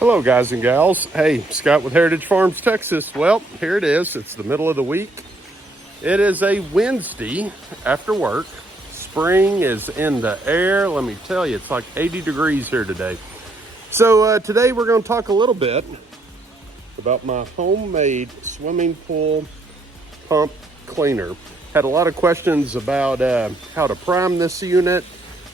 Hello guys and gals. Hey, Scott with Heritage Farms, Texas. Well, here it is. It's the middle of the week. It is a Wednesday after work. Spring is in the air. Let me tell you, it's like 80 degrees here today. So today we're going to talk a little bit about my homemade swimming pool pump cleaner. Had a lot of questions about how to prime this unit.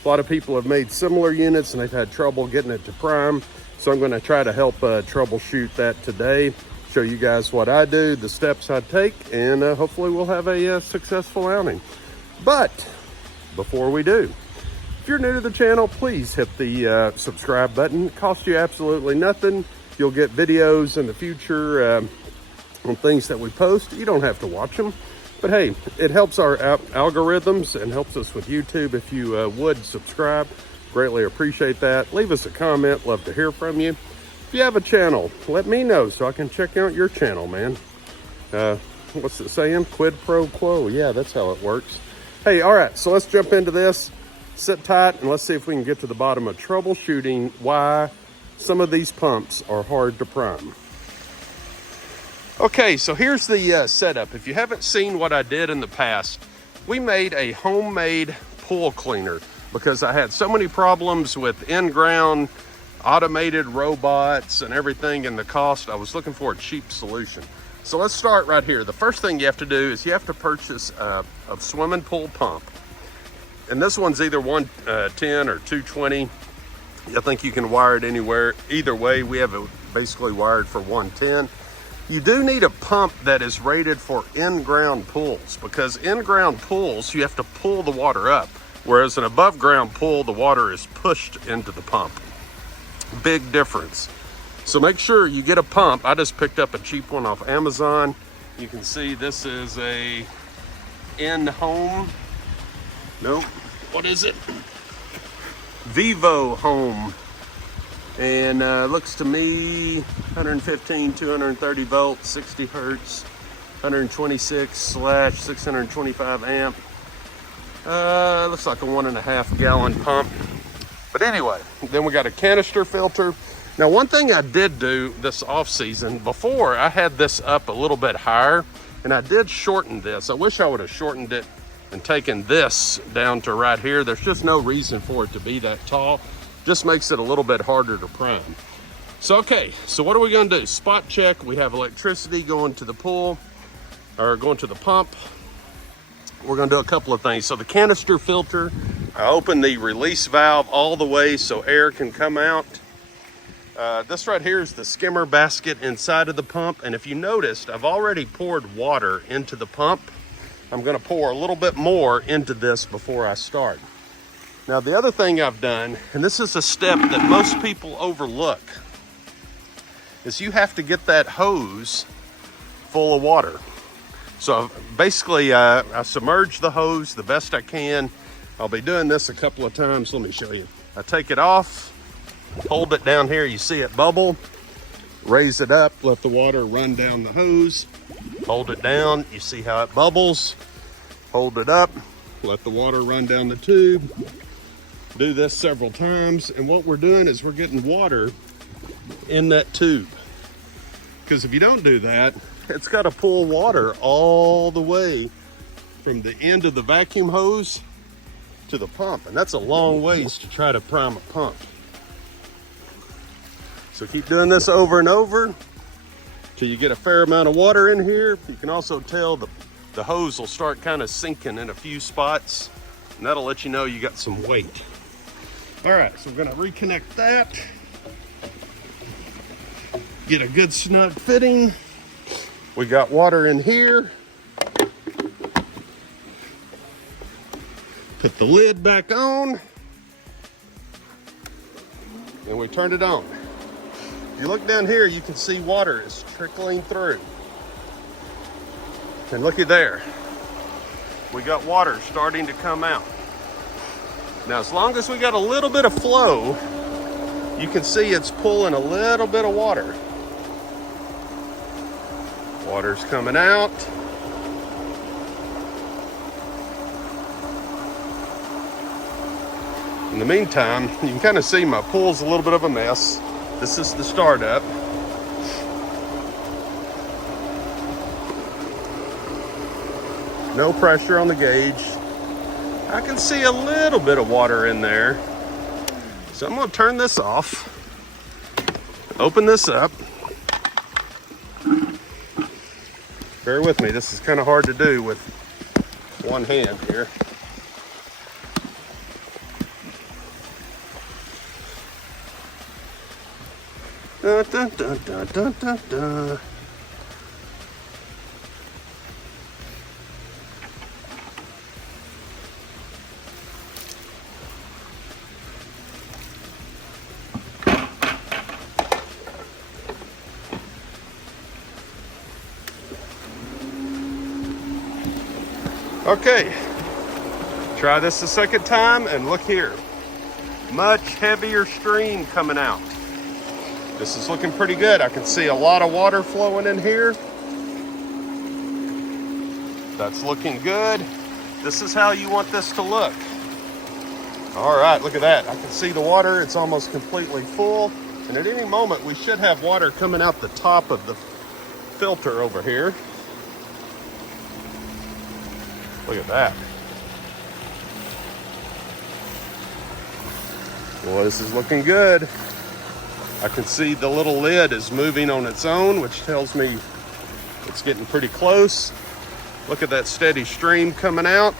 A lot of people have made similar units and they've had trouble getting it to prime. So I'm going to try to help troubleshoot that today, show you guys what I do, the steps I take, and hopefully we'll have a successful outing. But before we do, if you're new to the channel, please hit the subscribe button. It costs you absolutely nothing. You'll get videos in the future on things that we post. You don't have to watch them. But hey, it helps our algorithms and helps us with YouTube if you would subscribe. Greatly appreciate that. Leave us a comment. Love to hear from you. If you have a channel, let me know so I can check out your channel, man. What's it saying? Quid pro quo. Yeah, that's how it works. Hey, all right, so let's jump into this. Sit tight and let's see if we can get to the bottom of troubleshooting why some of these pumps are hard to prime. Okay, so here's the setup. If you haven't seen what I did in the past, we made a homemade pool cleaner because I had so many problems with in-ground automated robots and everything and the cost. I was looking for a cheap solution. So let's start right here. The first thing you have to do is you have to purchase a swimming pool pump. And this one's either 110 or 220. I think you can wire it anywhere. Either way, we have it basically wired for 110. You do need a pump that is rated for in-ground pools because in-ground pools, you have to pull the water up. Whereas an above ground pool, the water is pushed into the pump. Big difference. So make sure you get a pump. I just picked up a cheap one off Amazon. You can see this is a In-Home. Nope. What is it? Vivo Home. And looks to me 115, 230 volts, 60 hertz, 126/625 amp. Looks like a 1.5 gallon pump. But anyway, then we got a canister filter. Now, one thing I did do this off season, before I had this up a little bit higher, and I did shorten this. I wish I would have shortened it and taken this down to right here. There's just no reason for it to be that tall. Just makes it a little bit harder to prime. So, okay, so what are we gonna do? Spot check. We have electricity going to the pool, or going to the pump. We're gonna do a couple of things. So the canister filter, I open the release valve all the way so air can come out. This right here is the skimmer basket inside of the pump. And if you noticed, I've already poured water into the pump. I'm gonna pour a little bit more into this before I start. Now the other thing I've done, and this is a step that most people overlook, is you have to get that hose full of water. So basically, I submerge the hose the best I can. I'll be doing this a couple of times. Let me show you. I take it off, hold it down here. You see it bubble. Raise it up, let the water run down the hose. Hold it down. You see how it bubbles. Hold it up, let the water run down the tube. Do this several times. And what we're doing is we're getting water in that tube. Because if you don't do that, it's got to pull water all the way from the end of the vacuum hose to the pump. And that's a long ways to try to prime a pump. So keep doing this over and over till you get a fair amount of water in here. You can also tell the hose will start kind of sinking in a few spots. And that'll let you know you got some weight. All right, so we're gonna reconnect that. Get a good snug fitting. We got water in here. Put the lid back on. And we turn it on. If you look down here, you can see water is trickling through. And looky there. We got water starting to come out. Now, as long as we got a little bit of flow, you can see it's pulling a little bit of water. Water's coming out. In the meantime, you can kind of see my pool's a little bit of a mess. This is the startup. No pressure on the gauge. I can see a little bit of water in there. So I'm gonna turn this off. Open this up. Bear with me, this is kind of hard to do with one hand here. Dun, dun, dun, dun, dun, dun, dun. Okay, try this a second time and look here. Much heavier stream coming out. This is looking pretty good. I can see a lot of water flowing in here. That's looking good. This is how you want this to look. All right, look at that. I can see the water. It's almost completely full. And at any moment, we should have water coming out the top of the filter over here. Look at that. Boy, this is looking good. I can see the little lid is moving on its own, which tells me it's getting pretty close. Look at that steady stream coming out.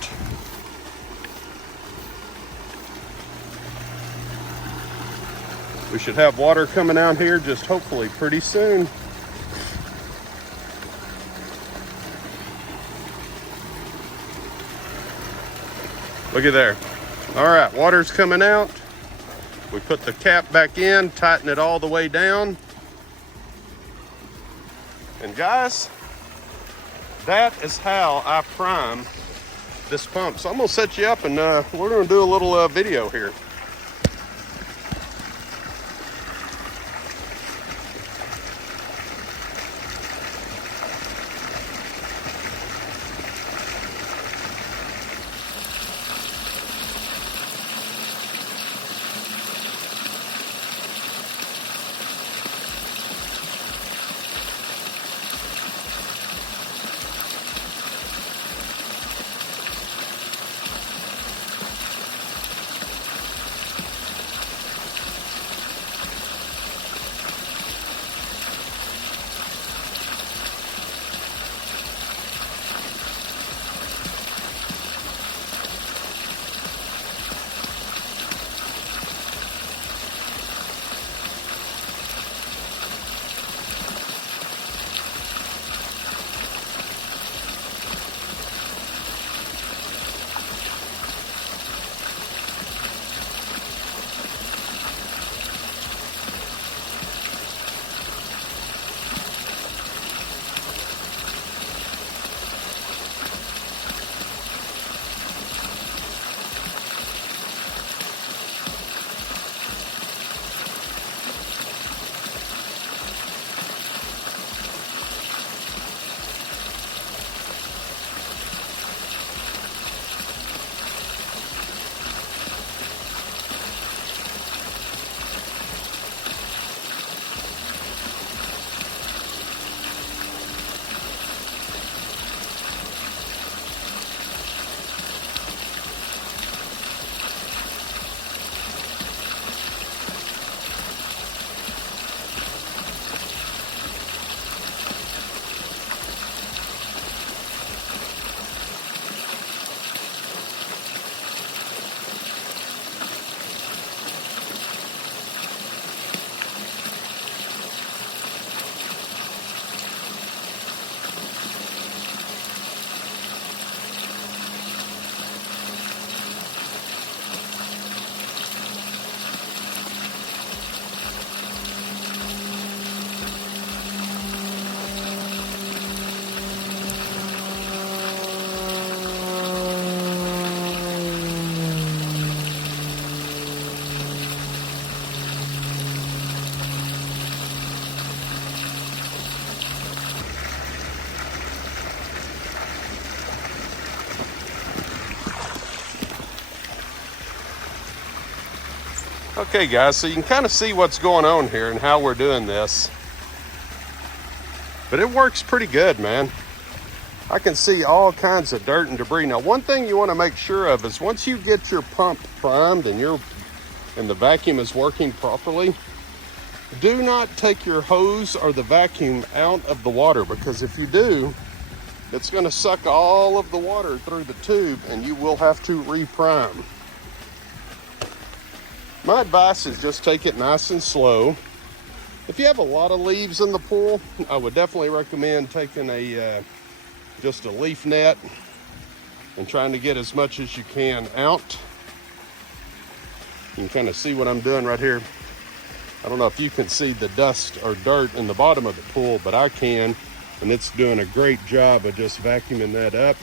We should have water coming out here just hopefully pretty soon. Look at there. All right, water's coming out. We put the cap back in, tighten it all the way down. And guys, that is how I prime this pump. So I'm gonna set you up and we're gonna do a little video here. Okay guys, so you can kind of see what's going on here and how we're doing this. But it works pretty good, man. I can see all kinds of dirt and debris. Now, one thing you want to make sure of is once you get your pump primed and the vacuum is working properly, do not take your hose or the vacuum out of the water, because if you do, it's going to suck all of the water through the tube and you will have to reprime. My advice is just take it nice and slow. If you have a lot of leaves in the pool, I would definitely recommend taking just a leaf net and trying to get as much as you can out. You can kind of see what I'm doing right here. I don't know if you can see the dust or dirt in the bottom of the pool, but I can, and it's doing a great job of just vacuuming that up.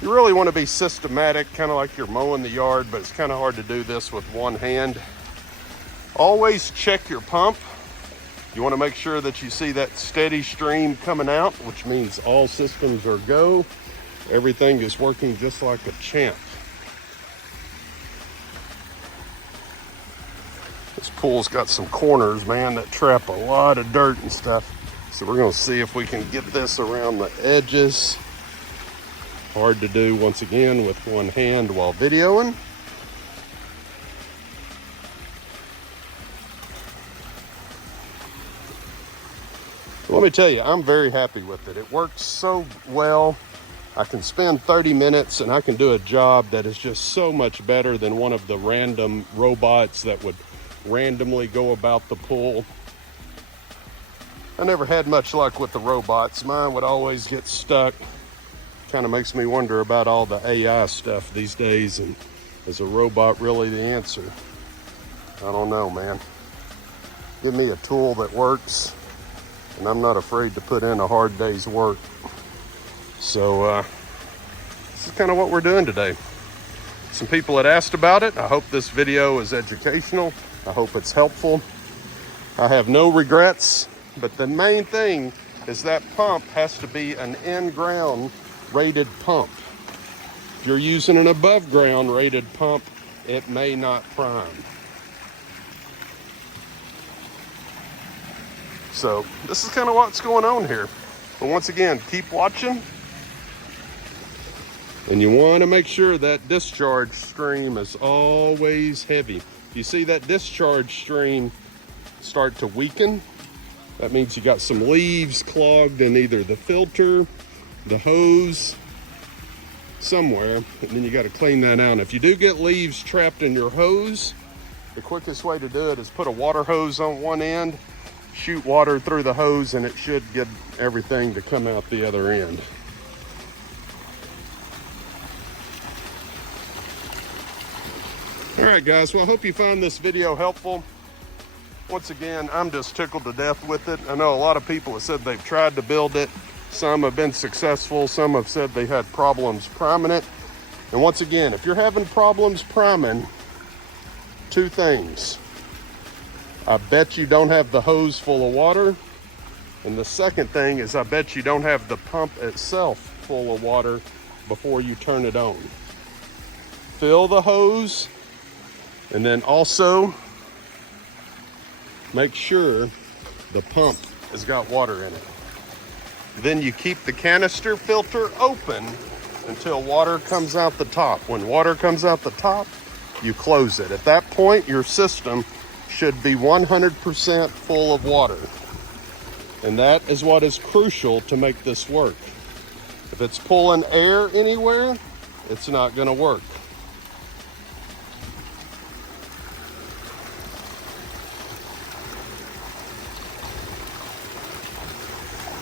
You really want to be systematic, kind of like you're mowing the yard, but it's kind of hard to do this with one hand. Always check your pump. You want to make sure that you see that steady stream coming out, which means all systems are go. Everything is working just like a champ. This pool's got some corners, man, that trap a lot of dirt and stuff. So we're going to see if we can get this around the edges. Hard to do, once again, with one hand while videoing. Let me tell you, I'm very happy with it. It works so well. I can spend 30 minutes and I can do a job that is just so much better than one of the random robots that would randomly go about the pool. I never had much luck with the robots. Mine would always get stuck. Kind of makes me wonder about all the AI stuff these days, and is a robot really the answer? I don't know, man. Give me a tool that works, and I'm not afraid to put in a hard day's work. So this is kind of what we're doing today. Some people had asked about it. I hope this video is educational. I hope it's helpful. I have no regrets, but the main thing is that pump has to be an in-ground rated pump. If you're using an above ground rated pump, it may not prime. So this is kind of what's going on here. But once again, keep watching. And you want to make sure that discharge stream is always heavy. You see that discharge stream start to weaken, that means you got some leaves clogged in either the filter, the hose, somewhere, and then you got to clean that out. If you do get leaves trapped in your hose, the quickest way to do it is put a water hose on one end, shoot water through the hose, and it should get everything to come out the other end. All right, guys, well, I hope you found this video helpful. Once again, I'm just tickled to death with it. I know a lot of people have said they've tried to build it. Some have been successful. Some have said they had problems priming it. And once again, if you're having problems priming, two things. I bet you don't have the hose full of water. And the second thing is I bet you don't have the pump itself full of water before you turn it on. Fill the hose, and then also make sure the pump has got water in it. Then you keep the canister filter open until water comes out the top. When water comes out the top, you close it. At that point, your system should be 100% full of water. And that is what is crucial to make this work. If it's pulling air anywhere, it's not going to work.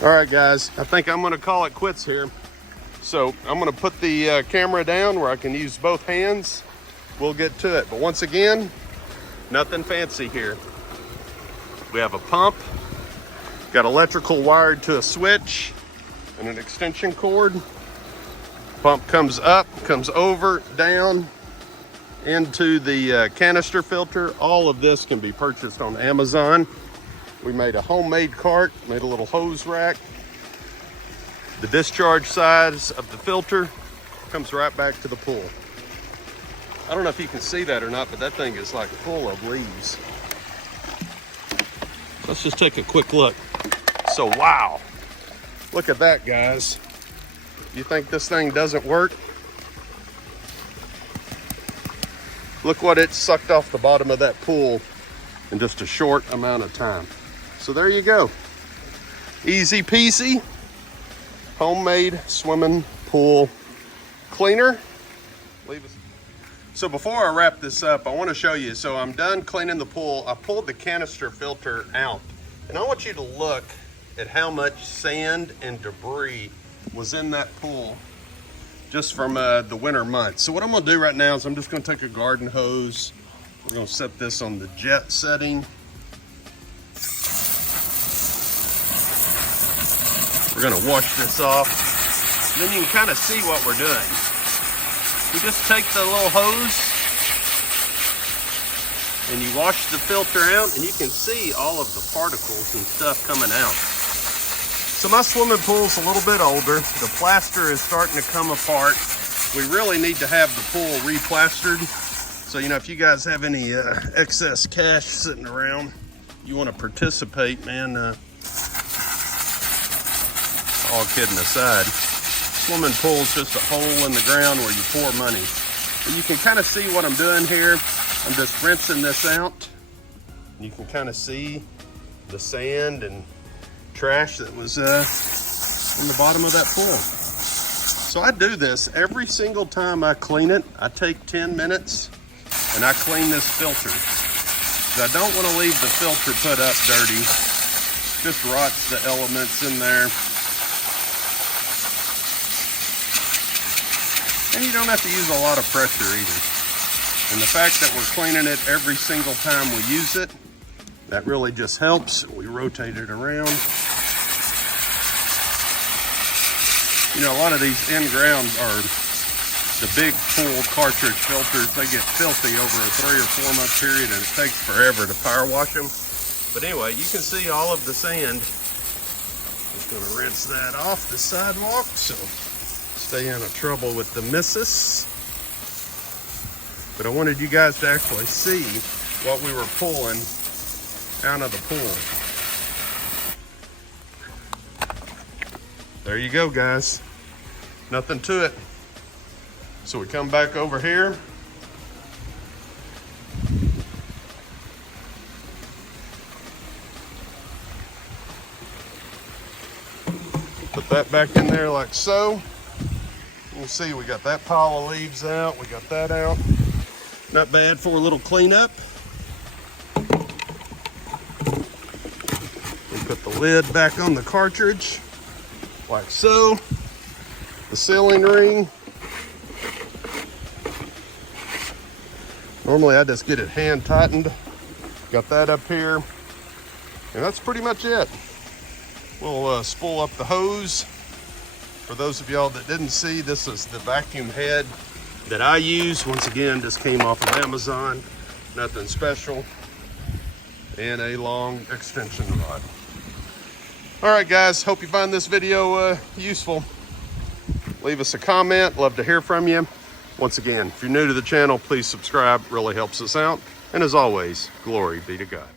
All right, guys, I think I'm going to call it quits here. So I'm going to put the camera down where I can use both hands. We'll get to it. But once again, nothing fancy here. We have a pump, got electrical wired to a switch and an extension cord. Pump comes up, comes over, down into the canister filter. All of this can be purchased on Amazon. We made a homemade cart, made a little hose rack. The discharge size of the filter comes right back to the pool. I don't know if you can see that or not, but that thing is like full of leaves. Let's just take a quick look. So wow, look at that, guys. You think this thing doesn't work? Look what it sucked off the bottom of that pool in just a short amount of time. So there you go. Easy peasy, homemade swimming pool cleaner. So before I wrap this up, I want to show you. So I'm done cleaning the pool. I pulled the canister filter out, and I want you to look at how much sand and debris was in that pool just from the winter months. So what I'm gonna do right now is I'm just gonna take a garden hose. We're gonna set this on the jet setting. We're gonna wash this off. And then you can kind of see what we're doing. We just take the little hose and you wash the filter out, and you can see all of the particles and stuff coming out. So my swimming pool's a little bit older. The plaster is starting to come apart. We really need to have the pool replastered. So, you know, if you guys have any excess cash sitting around, you want to participate, man, all kidding aside, swimming pool's just a hole in the ground where you pour money. And you can kind of see what I'm doing here. I'm just rinsing this out. You can kind of see the sand and trash that was in the bottom of that pool. So I do this every single time I clean it. I take 10 minutes and I clean this filter. I don't want to leave the filter put up dirty. Just rots the elements in there. And you don't have to use a lot of pressure either. And the fact that we're cleaning it every single time we use it, that really just helps. We rotate it around. You know, a lot of these in-ground are the big pool cartridge filters. They get filthy over a 3 or 4 month period, and it takes forever to power wash them. But anyway, you can see all of the sand. Just gonna rinse that off the sidewalk, so stay out of trouble with the missus. But I wanted you guys to actually see what we were pulling out of the pool. There you go, guys. Nothing to it. So we come back over here. Put that back in there like so. You can see we got that pile of leaves out. We got that out. Not bad for a little cleanup. We put the lid back on the cartridge like so. The sealing ring. Normally I just get it hand tightened. Got that up here. And that's pretty much it. We'll spool up the hose. For those of y'all that didn't see, this is the vacuum head that I use. Once again, just came off of Amazon. Nothing special. And a long extension rod. All right, guys, hope you find this video useful. Leave us a comment. Love to hear from you. Once again, if you're new to the channel, please subscribe. Really helps us out. And as always, glory be to God.